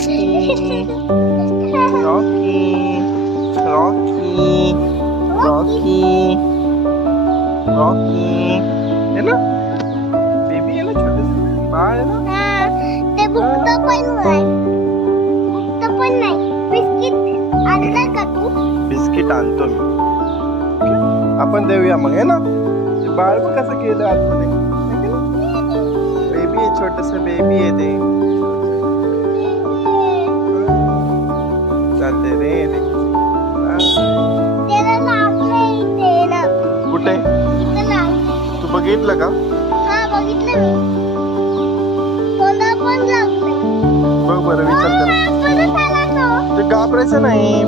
Rocky Rocky Rocky Rocky Rocky है ना, baby है ना, छोटे बाळ आहे ना. ते बुकतं पण नाही बिस्किट आणलं का तू? बिस्किट आणतो मी. आपण देऊया मग है ना. ते बाळ बघ कसं गेलं आतमध्ये. बेबी आहे, छोटस बेबी आहे ते. जाते रे रे. त्याला लागलंय इथे ना. कुठे इथं लागलंय. तू बघितलं का? हा बघितलं मी. तोंडाला पण लागलंय. बघ बरं, विचार त्याला. परत आला तो. ते घाबरायचं नाही.